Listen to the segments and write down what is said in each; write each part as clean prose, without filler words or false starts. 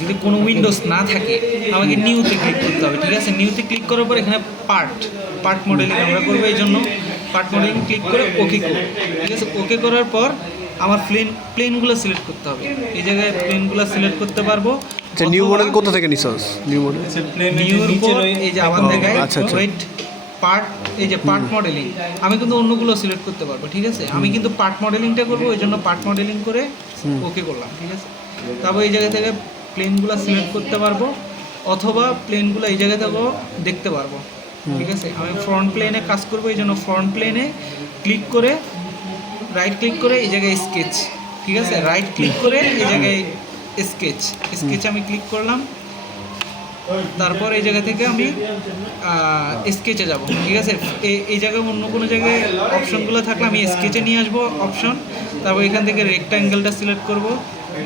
যদি কোনো উইন্ডোজ না থাকে আমাকে নিউতে ক্লিক করতে হবে, ঠিক আছে। নিউতে ক্লিক করার পর এখানে পার্ট মডেলিং আমরা করবো, এই জন্য পার্ট মডেলিং ক্লিক করে ওকে করব, ঠিক আছে। ওকে করার পর আমার প্লেনগুলো সিলেক্ট করতে হবে, এই জায়গায় প্লেনগুলো সিলেক্ট করতে পারবো। নিউ মডেল কোথা থেকে নিছস? নিউ মডেল নিউর উপর এই যে আবার দেখায় আচ্ছা। ওয়েট পার্ট, এই যে পার্ট মডেলিং আমি কিন্তু অন্যগুলো সিলেক্ট করতে পারবো, ঠিক আছে। আমি কিন্তু পার্ট মডেলিংটা করবো, ওই জন্য পার্ট মডেলিং করে ওকে করলাম, ঠিক আছে। তারপর এই জায়গা থেকে প্লেনগুলো সিলেক্ট করতে পারবো, অথবা প্লেনগুলো এই জায়গা থেকেও দেখতে পারবো, ঠিক আছে। আমি ফ্রন্ট প্লেনে কাজ করবো, এই জন্য ফ্রন্ট প্লেনে ক্লিক করে রাইট ক্লিক করে এই জায়গায় স্কেচ, ঠিক আছে। রাইট ক্লিক করে এই জায়গায় স্কেচ আমি ক্লিক করলাম। তারপর এই জায়গা থেকে আমি স্কেচে যাব, ঠিক আছে। এই জায়গায় অন্য কোনো জায়গায় অপশনগুলো থাকলে আমি স্কেচে নিয়ে আসবো অপশন। তারপর এখান থেকে রেক্ট্যাঙ্গেলটা সিলেক্ট করব,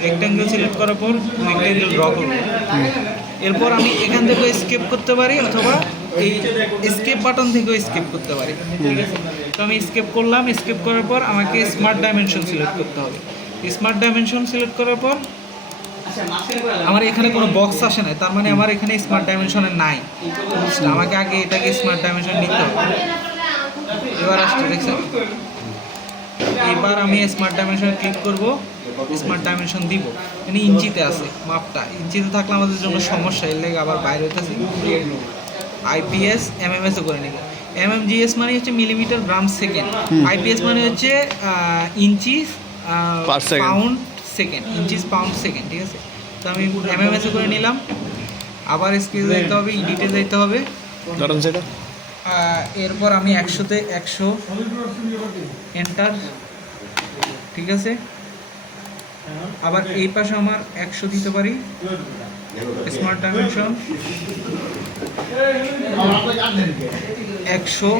রেক্ট্যাঙ্গেল সিলেক্ট করার পর রেক্ট্যাঙ্গেল ড্র করব। এরপর আমি এখান থেকে স্কেপ করতে পারি, অথবা এই স্কেপ বাটন থেকেও স্কেপ করতে পারি, ঠিক আছে। তো আমি স্কেপ করলাম, স্কেপ করার পর আমাকে স্মার্ট ডাইমেনশন সিলেক্ট করতে হবে। স্মার্ট ডাইমেনশন সিলেক্ট করার পর আমার এখানে কোনো বক্স আসে না, তার মানে আমার এখানে স্মার্ট ডাইমেনশনে নাই। আমাকে আগে এটাকে স্মার্ট ডাইমেনশন নিতে হবে। এবার আসছে, দেখছেন। এবার আমি স্মার্ট ডাইমেনশনে ক্লিক করব, স্মার্ট ডাইমেনশন দিব। মানে ইঞ্চিতে আছে মাপটা, ইঞ্চিতে থাকলে আমাদের জন্য সমস্যা, এর লেগে আবার বাইরে হইতেছি। আইপিএস এমএমএসও করে নিব। এমএমজিএস মানে হচ্ছে মিলিমিটার গ্রাম সেকেন্ড, আইপিএস মানে হচ্ছে inch pound second, inches pound second, ঠিক আছে। তো আমি এমএমএসও করে নিলাম। আবার স্কেচে যাইতে হবে, ইডিটে যাইতে হবে। এরপর আমি 100-তে 100 এন্টার, ঠিক আছে। আবার এই পাশে আমার 100 দিতে পারি, স্মার্ট ডাইমেনশন 100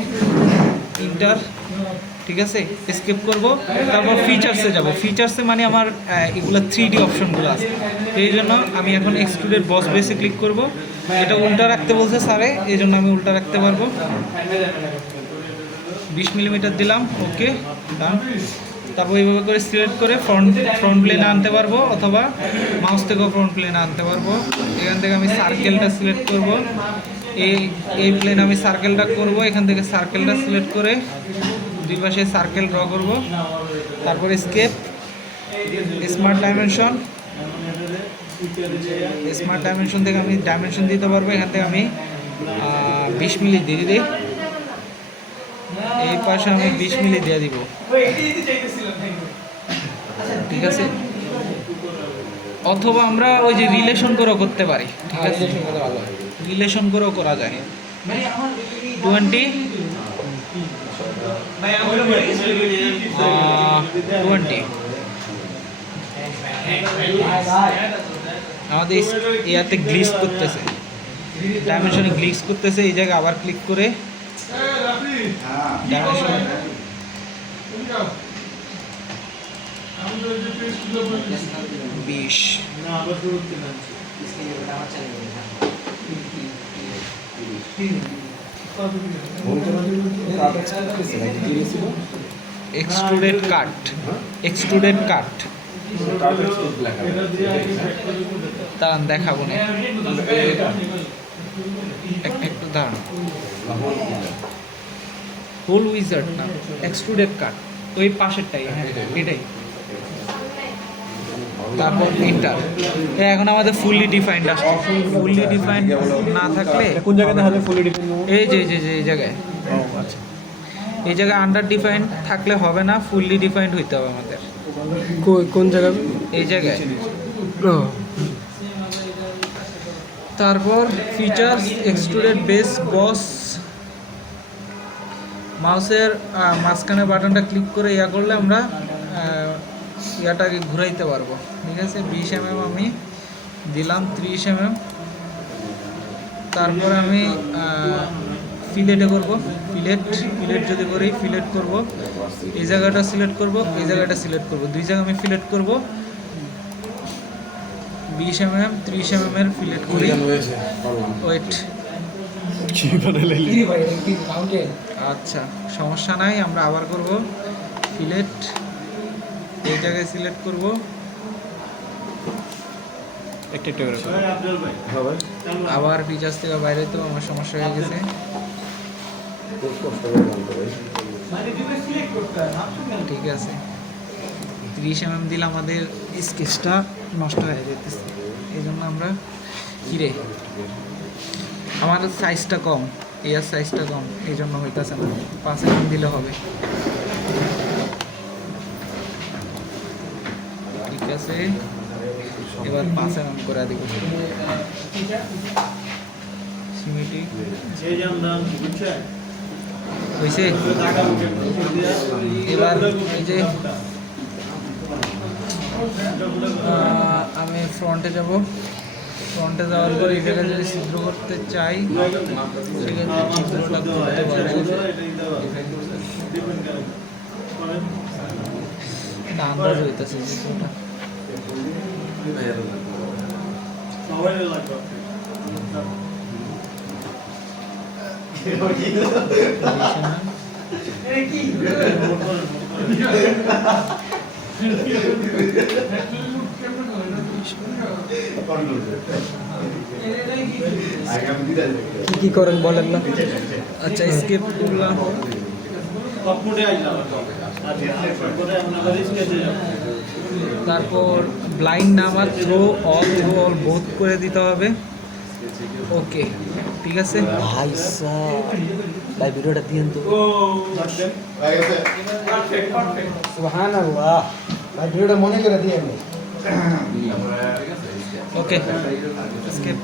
এন্টার, ঠিক আছে। স্কিপ করব। তারপর ফিচার্সে যাব। ফিচার্সে মানে আমার এগুলো 3D অপশনগুলো আছে, তো এই জন্য আমি এখন এক্সট্রুডেড বস বেসে ক্লিক করব। এটা উল্টা রাখতে বলছে স্যারে, এই জন্য আমি উল্টা রাখতে পারবো। 20 মিলিমিটার দিলাম, ওকে ডান। তারপর এইভাবে করে সিলেক্ট করে ফ্রন্ট প্লেনে আনতে পারবো, অথবা মাউস থেকেও ফ্রন্ট প্লেনে আনতে পারবো। এখান থেকে আমি সার্কেলটা সিলেক্ট করব, এই প্লেনে আমি সার্কেলটা করব। এখান থেকে সার্কেলটা সিলেক্ট করে দুই পাশে সার্কেল ড্র করব। তারপর স্কেপ, স্মার্ট ডাইমেনশন থেকে আমি ডাইমেনশন দিতে পারবো। এখান থেকে আমি 20 মিলি দিয়ে দিই, এই পাশে আমি 20 মিলি দিয়ে দিব, ঠিক আছে। অথবা আমরা ওই যে রিলেশন করেও করতে পারি, ঠিক আছে। রিলেশন করেও করা যায়। 20 আমাদের ইয়াতে গ্লিচ করতেছে, ডাইমেনশনে গ্লিচ করতেছে। এই জায়গায় আবার ক্লিক করে ডাইমেনশন 20 এক্সট্রুডেড কাট দাঁড়ান দেখাবো না, একটু দাঁড়ান। হোল উইজার্ড না, এক্সট্রুডেড কাট, ওই পাশেরটাই, হ্যাঁ এটাই। তারপর এন্টার। এখন আমাদের ফুললি ডিফাইন্ড আসছে। ফুললি ডিফাইন্ড না থাকলে কোন জায়গায় তাহলে ফুললি ডিফাইন্ড? এই যে এই জায়গায়, আচ্ছা। এই জায়গায় আন্ডার ডিফাইন্ড থাকলে হবে না, ফুললি ডিফাইন্ড হইতে হবে আমাদের। কোন জায়গায়? এই জায়গায়। তারপর ফিচার্স, এক্সট্রুডেড বেস বস, মাউসের মাঝখানে বাটনটা ক্লিক করে ইয়া করলে আমরা ইয়াটাকে ঘুরাইতে পারবো, ঠিক আছে। 20 mm আমি দিলাম, 30 mm। তারপর আমি ফিলেটে করব, ফিলেট যদি করি ফিলেট করব। এই জায়গাটা সিলেক্ট করব, এই জায়গাটা সিলেক্ট করব, দুই জায়গা আমি ফিলেট করব। 20 mm 30 mm এর ফিলেট করি। ওয়েট, আচ্ছা সমস্যা নাই, আমরা আবার করব। ফিলেট এই জায়গায় সিলেক্ট করব, একটা একটা করে করো। আবার ফিচার্স থেকে বাইরে তো আমার সমস্যা হয়ে গেছে। ঠিক আছে, 30 দিলে আমাদের স্কেচটা নষ্ট হয়ে যেতেছে, এই জন্য আমরা কিরে আমার সাইজটা কম, এর সাইজটা কম, এই জন্য হইতেছে না। 5 দিলে হবে। ঠিক আছে, এবার 5 করে দিব। সিমেট্রিক হয়েছে। এবার এই যে আমি ফ্রন্টে যাব, ফ্রন্টে যাওয়ার পর এই জায়গায় যদি ছিদ্র করতে চাই সেক্ষেত্রে ছিদ্রটা করতে পারবো। এটা আন্দাজ হইতেছে ছিদ্রটা। কি করেন বলেন না? আচ্ছা, স্কেপ করলাম, তারপর ব্লাইন্ড নামার থ্রো অল বোথ করে দিতে হবে। ওকে, ঠিক আছে। ভাই ভাই ভিডিওটা দিয়েন তো। সুবহানাল্লাহ, ভাই ভিডিওটা মনে করে দিয়েন। ওকে, স্কেপ।